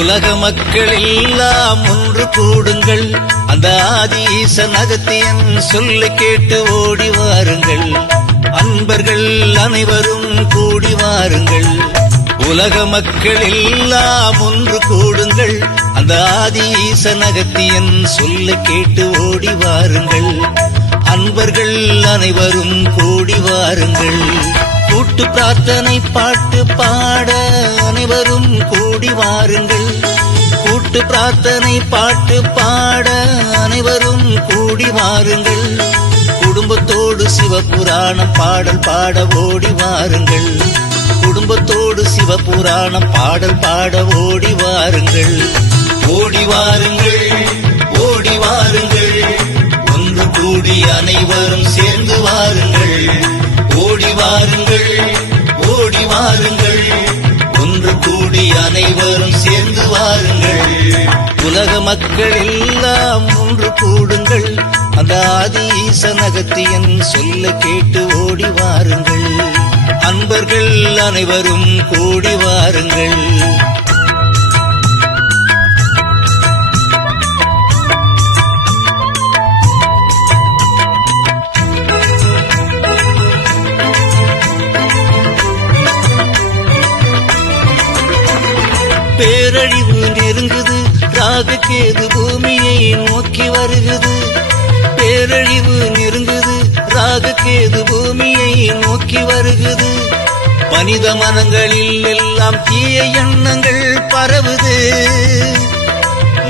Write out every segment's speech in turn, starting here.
உலக மக்கள் எல்லாம் ஒன்று கூடுங்கள், அந்த ஆதி ஈசன் அகத்தியன் சொல்லை கேட்டு ஓடி வாருங்கள். அன்பர்கள் அனைவரும் கூடி வாருங்கள். உலக மக்கள் எல்லாம் ஒன்று கூடுங்கள், அந்த ஆதி ஈசன் அகத்தியன் சொல்லை கேட்டு ஓடி வாருங்கள். அன்பர்கள் அனைவரும் கூடி வாருங்கள். கூட்டு பிரார்த்தனை பாட்டு பாட அனைவரும் கூடி வாருங்கள். கூட்டு பிரார்த்தனை பாட்டு பாட அனைவரும் கூடி வாருங்கள். குடும்பத்தோடு சிவபுராணம் பாடல் பாட ஓடி வாருங்கள். குடும்பத்தோடு சிவபுராணம் பாடல் பாட ஓடி வாருங்கள். ஓடி வாருங்கள், ஓடி வாருங்கள், ஒன்று கூடி அனைவரும் சேர்ந்து வாருங்கள். ஓடி வாருங்கள், ஓடி வாருங்கள், ஒன்று கூடி அனைவரும் சேர்ந்து வாருங்கள். உலக மக்கள் எல்லாம் ஒன்று கூடுங்கள், அந்த ஆதி ஈசன் அகத்தியன் சொல்ல கேட்டு ஓடி வாருங்கள். அன்பர்கள் அனைவரும் கூடி வாருங்கள். பேரழிவு நெருங்குது, ராககேது பூமியை நோக்கி வருகுது. பேரழிவு நெருங்குது, ராககேது பூமியை நோக்கி வருகுது. மனித மனங்களில் எல்லாம் தீய எண்ணங்கள் பரவுது.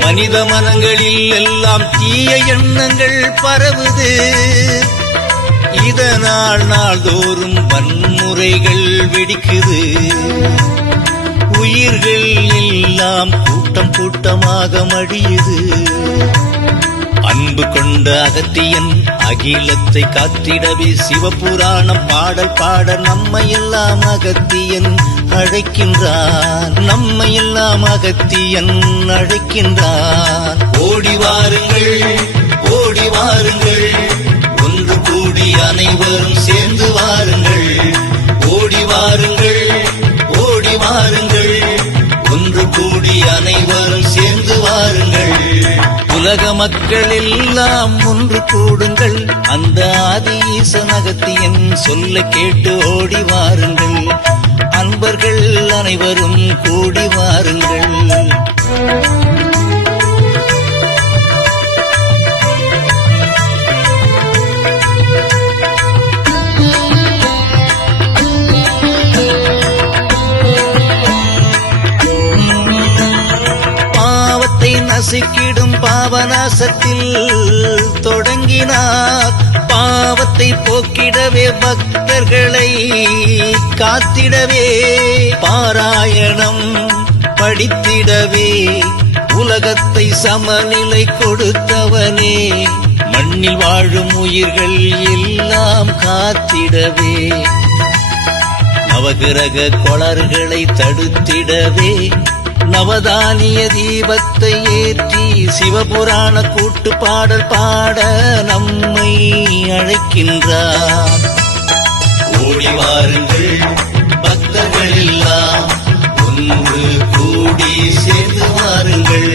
மனித மனங்களில் எல்லாம் தீய எண்ணங்கள் பரவுது. இதனால் நாள்தோறும் வன்முறைகள் வெடிக்குது. உயிர்கள் எல்லாம் கூட்டம் கூட்டமாக மடியுது. அன்பு கொண்ட அகத்தியன் அகிலத்தை காத்திடவே சிவபுராணம் பாடல் பாட நம்மையெல்லாம் அகத்தியன் அழைக்கின்றான். நம்மையெல்லாம் அகத்தியன் அழைக்கின்றான். ஓடி வாருங்கள், ஓடி வாருங்கள், ஒன்று கூடி அனைவரும் சேர்ந்து வாருங்கள். ஓடி வாருங்கள், ஓடி வாருங்கள், ஒன்று கூடி அனைவரும் சேர்ந்து வாருங்கள். உலக மக்கள் எல்லாம் ஒன்று கூடுங்கள், அந்த ஆதி ஈசன் அகத்தியன் சொல்ல கேட்டு ஓடி வாருங்கள். அன்பர்கள் அனைவரும் கூடி வாருங்கள். நசிக்கிடும் பாவநாசத்தில் தொடங்கினார். பாவத்தை போக்கிடவே பக்தர்களை காத்திடவே பாராயணம் படித்திடவே உலகத்தை சமநிலை கொடுத்தவனே. மண்ணில் வாழும் உயிர்கள் எல்லாம் காத்திடவே நவகிரக கோளாறுகளை தடுத்திடவே நவதானிய தீபத்தை ஏற்றி சிவபுராண கூட்டு பாடல் பாட நம்மை அழைக்கின்றார். ஓடி வாருங்கள் பக்தர்கள் எல்லாம் ஒன்று கூடி சேர்ந்து வாருங்கள்.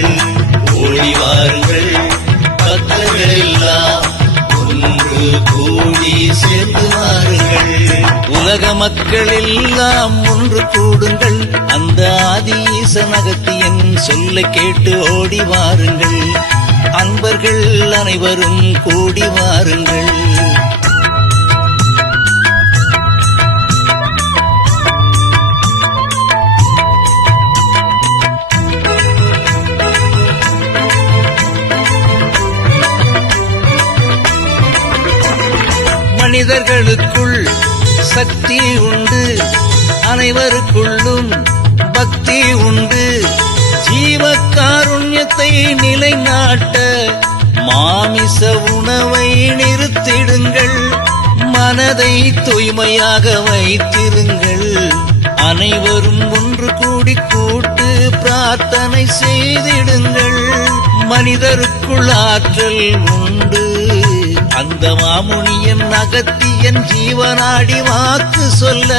ஓடி வாருங்கள் பக்தர்கள் எல்லாம் ஒன்று கூடி சேர்ந்து வாருங்கள். உலக மக்கள் எல்லாம் ஒன்று கூடுங்கள், அந்த ஆதி ஈசன் அகத்தியன் சொல்ல கேட்டு ஓடி வாருங்கள். அன்பர்கள் அனைவரும் கூடி வாருங்கள். மனிதர்களுக்குள் சக்தி உண்டு, அனைவருக்குள்ளும் பக்தி உண்டு. ஜீவகாருண்யத்தை நிலைநாட்ட மாமிச உணவை நிறுத்திடுங்கள். மனதை தூய்மையாக வைத்திருங்கள். அனைவரும் ஒன்று கூடி கூட்டு பிரார்த்தனை செய்திடுங்கள். மனிதருக்குள் ஆற்றல் உண்டு, அந்த மாமுனியன் அகத்தியன் ஜீவனாடி வாக்கு சொல்ல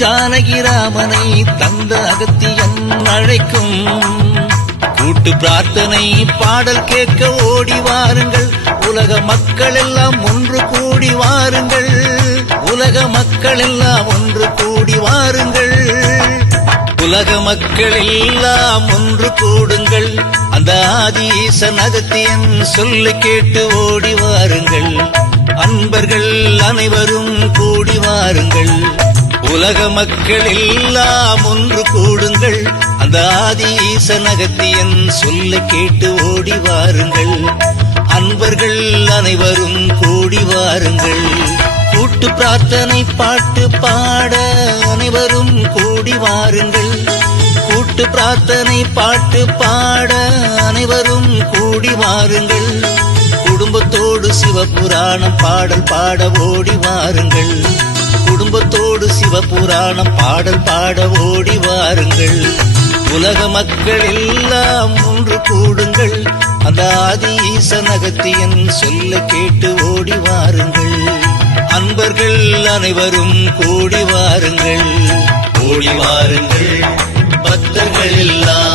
ஜானகிராமனை தந்த அகத்தியன் அழைக்கும். கூட்டு பிரார்த்தனை பாடல் கேட்க ஓடி வாருங்கள். உலக மக்கள் எல்லாம் ஒன்று கூடி வாருங்கள். உலக மக்கள் எல்லாம் ஒன்று கூடி வாருங்கள். உலக மக்கள் எல்லாம் ஒன்று கூடுங்கள். அந்த ஆதிஈசன் அகத்தியன் சொல்லை கேட்டு ஓடி வாருங்கள். அன்பர்கள் அனைவரும் கூடி வாருங்கள். உலக மக்கள் எல்லாம் ஒன்று கூடுங்கள். அந்த ஆதிஈசன் அகத்தியன் சொல்லை கேட்டு ஓடி வாருங்கள். அன்பர்கள் அனைவரும் கூடி வாருங்கள். கூட்டு பிரார்த்தனை பாட்டு பாட அனைவரும் கூடி வாருங்கள். கூட்டு பிரார்த்தனை பாட்டு பாட அனைவரும் கூடி வாருங்கள். குடும்பத்தோடு சிவபுராணம் பாடல் பாட ஓடி வாருங்கள். குடும்பத்தோடு சிவபுராணம் பாடல் பாட ஓடி வாருங்கள். உலக மக்கள் எல்லாம் ஒன்று கூடுங்கள். அந்த ஆதிஈசன் அகத்தியன் சொல்ல கேட்டு ஓடி வாருங்கள். அன்பர்கள் அனைவரும் கூடி வாருங்கள். ஓடி வாருங்கள் பக்தர்கள் எல்லாம்